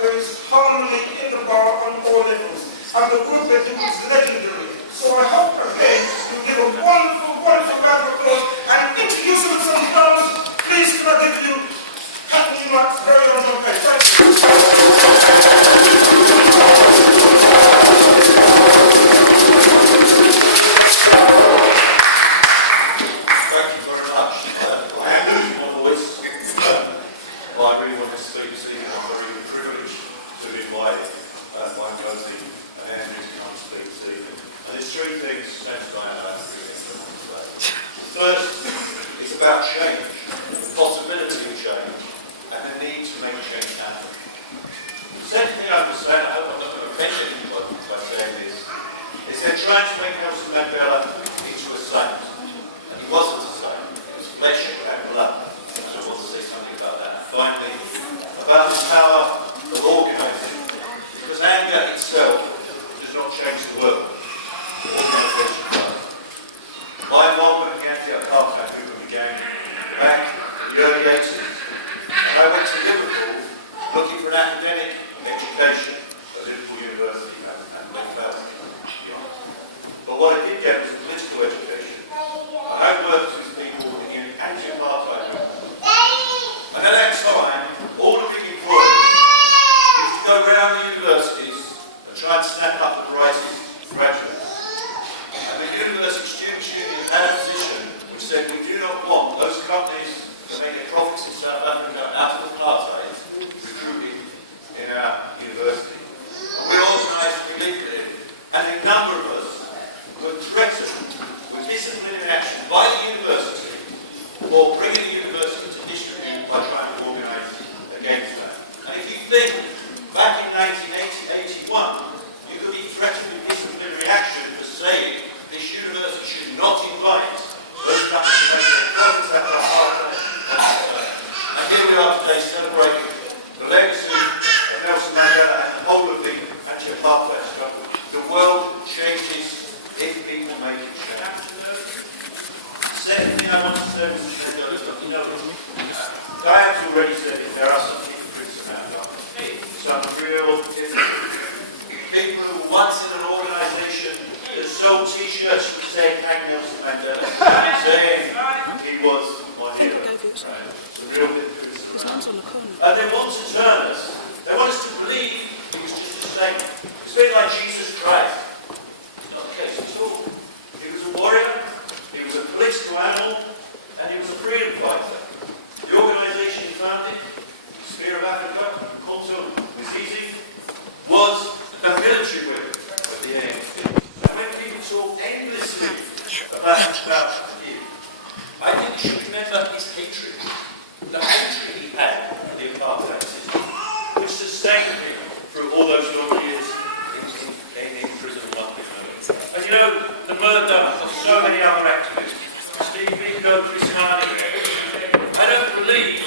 there is harmony in the bar on all levels. And the work they do is legendary. So I hope again you give a wonderful, wonderful round of applause and introduce them to some drums. Please can I give you Captain Max very on your page. Thank you. Thank you very much. I am losing my voice. I really want to speak to you. I'm very privileged to invite my cousin and Andrew to come speak to you. And there's three things that I have to say. First, it's about change, the possibility of change, and the need to make change happen. The second thing I would say, and I hope I'm not going to offend anybody by saying this, is they're trying to make Nelson Mandela into a saint. And he wasn't a saint, it was flesh and blood. So I want to say something about that. Finally, about the power of organising. Because anger itself does not change the world. Organisation does. My involvement in the anti-apartheid movement began back in the early 80s. And I went to Liverpool looking for an academic education at Liverpool University and they failed me. But what I did get was a political education. I worked with people in the anti-apartheid movement. And at that time, all the big employers used to go around the universities and try and snap up the brightest graduates. And the University Students' Union had a position which said we do not want those companies that make their profits in South Africa out of apartheid recruiting in our university. And we organised, we linked it, and a number of us were threatened with disciplinary action by the university or bringing the university to disrepute by trying to organise against that. And if you think, back in 1980-81, you could be threatened with disciplinary action for saying this university should not invite those companies to make their profits out of apartheid. And here we are today celebrating the legacy of Nelson Mandela and the whole of the anti-apartheid struggle. The world changes if people make it change. Second thing I want to say was Diane's already said it, there are some hypocrites around us. Some real hypocrites. People who were once in an organisation that sold t-shirts with saying "Thank Nelson Mandela," saying he was my hero. The real hypocrites around. And they want to turn us. They want us to believe he was just a saint. It's a bit like Jesus Christ. It's not the case at all. He was a warrior, he was a political animal, and he was a freedom fighter. The organisation he founded, Spear of Africa, Consul Mzizi, was a military whip of the ANC. And when people talk endlessly about him, I think you should remember his hatred. The hatred he had for the apartheid system, which sustained him through all those long years in prison and what. And you know, the murder of so many other activists, Steve Biko, Chris Harding, I don't believe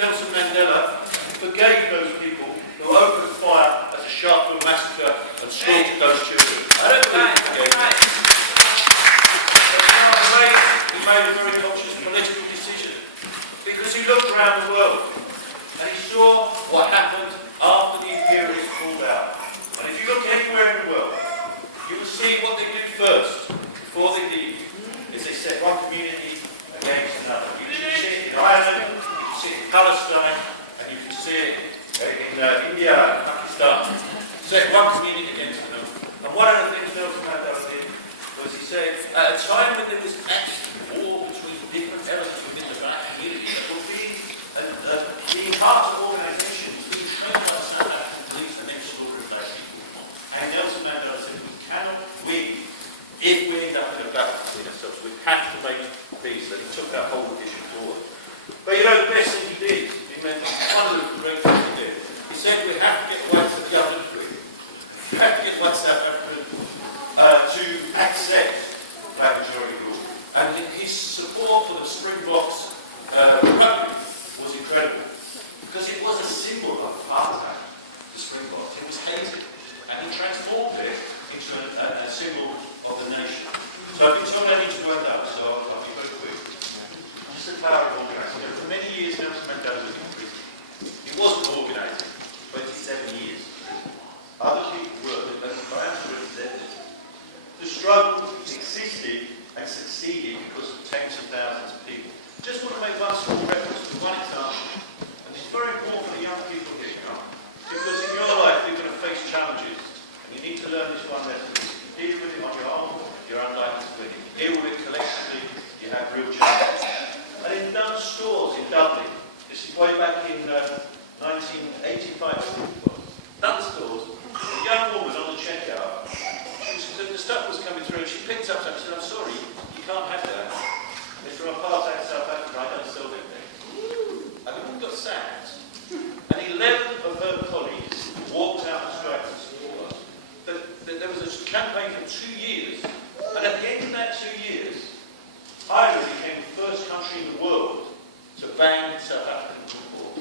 Nelson Mandela forgave those people who opened fire as a Sharpeville massacre and slaughtered those children. I don't believe he forgave them. But he made a very conscious political decision because he looked around the world and he saw what happened after the imperialists pulled out. And if you look anywhere in the world, you will see what they did first, before they leave, is they set one community against another. You can see it in Ireland, you can see it in Palestine, and you can see it in India and Pakistan. Set one community against another. And one of the things Nelson Mandela did was he said, at a time when there was actually war between different elements within the black community that were being part of organisations, being trained by South African police and then slaughtered those people. And Nelson Mandela said, we cannot win if we end up in a battle between ourselves. We have to make peace. And he took that whole issue forward. But you know, the best thing he did, he meant one of the great things he did, he said we have to get whites of the other free. We have to get white South African to accept black majority rule. And his support for the Springboks Republic was incredible. Because it was a symbol of apartheid, the Springboks. It was hated. And he transformed it into a symbol of the nation. So I've been told I need to go up, so I'll be very quick. Just the power of organisation. For many years, Nelson Mandela was in prison. back in 1985, I think it was. Dunstores, a young woman on the checkout, the stuff was coming through, and she picked up something and said, I'm sorry, you can't have that. It's from apartheid South Africa, I don't sell that thing. And the woman got sacked, and 11 of her colleagues walked out and striked to support us. There was a campaign for 2 years, and at the end of that 2 years, Ireland became the first country in the world to ban South African football.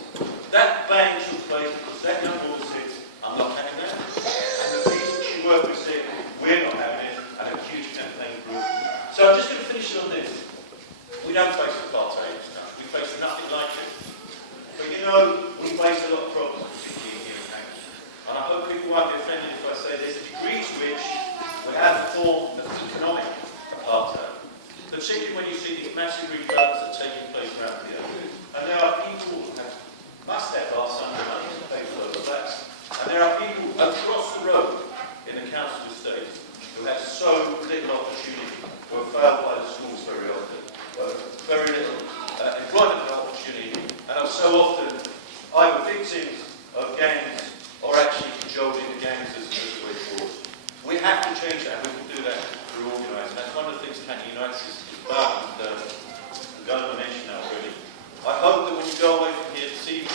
That ban took place because that young woman said, I'm not having that. And the people she worked with said, we're not having it, and a huge campaign grew. So I'm just going to finish it on this. We don't face apartheid in this country. We face nothing like it. But you know, we face a lot of problems, particularly here in Cambridge. And I hope people won't be offended if I say there's a degree to which we have a form of economic apartheid. Particularly when you see these massive redevelopments that are taking place around here. And there are people who must have our sons and money to pay for those flats. And there are people across the road in the council estate who have so little opportunity, who are failed by the schools very often, very little employment opportunity, and are so often either victims of gangs or actually cajoled into gangs as a way forward. We have to change that, and we can do that through organising. That's one of the things that unites us is about, and Governor mentioned that already. I hope that when you go away from here this evening,